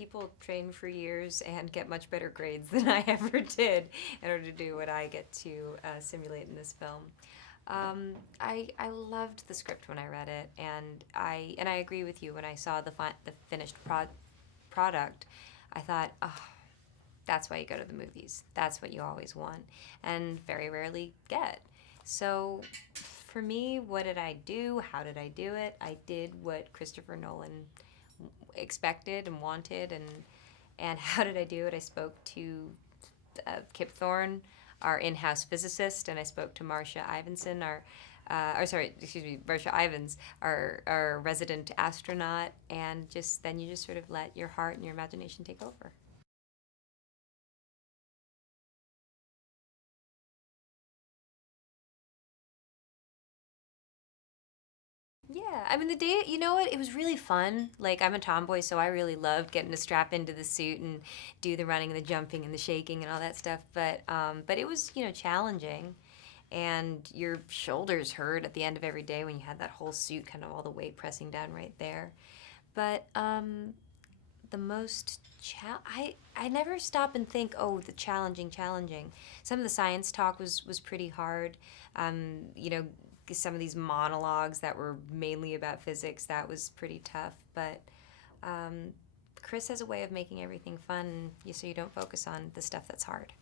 people train for years and get much better grades than I ever did in order to do what I get to simulate in this film. I loved the script when I read it, and I agree with you. When I saw the finished product, I thought, oh, that's why you go to the movies. That's what you always want, and very rarely get. So, for me, what did I do? How did I do it? I did what Christopher Nolan expected and wanted, and how did I do it? I spoke to Kip Thorne, our in-house physicist, and I spoke to Marcia Ivanson, Marcia Ivans, our resident astronaut, and just then you just sort of let your heart and your imagination take over. Yeah, I mean the day, you know what? It was really fun. Like I'm a tomboy, so I really loved getting to strap into the suit and do the running and the jumping and the shaking and all that stuff. But it was challenging, and your shoulders hurt at the end of every day when you had that whole suit, kind of all the weight pressing down right there. But the most I never stop and think, oh, the challenging. Some of the science talk was pretty hard. You know, some of these monologues that were mainly about physics, that was pretty tough. But um, Chris has a way of making everything fun, so you don't focus on the stuff that's hard.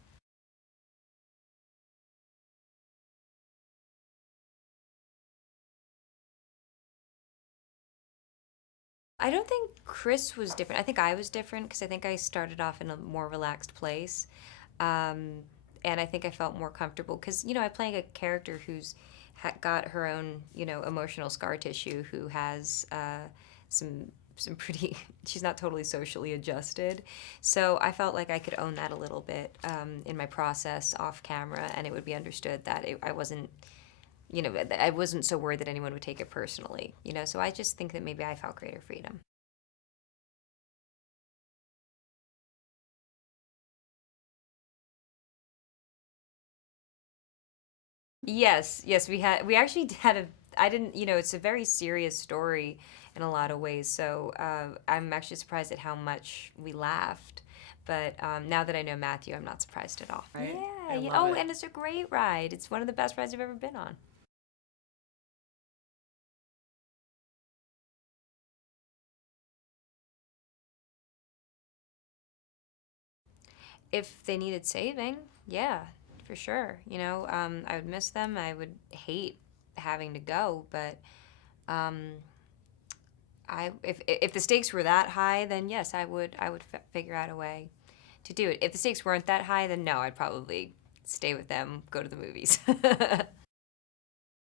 I don't think Chris was different. I think I was different because I think I started off in a more relaxed place. Um, and I think I felt more comfortable because, I'm playing a character who's got her own, emotional scar tissue, who has some pretty, she's not totally socially adjusted. So I felt like I could own that a little bit in my process off camera, and it would be understood that I wasn't, I wasn't so worried that anyone would take it personally. So I just think that maybe I felt greater freedom. Yes, we actually had a. I didn't, it's a very serious story in a lot of ways. So I'm actually surprised at how much we laughed. But now that I know Matthew, I'm not surprised at all. Right? Yeah, I yeah. love Oh, it. and it's a great ride. It's one of the best rides I've ever been on. If they needed saving, yeah, for sure. I would miss them. I would hate having to go, but um, if the stakes were that high, then yes, I would figure out a way to do it. If the stakes weren't that high, then no, I'd probably stay with them, go to the movies.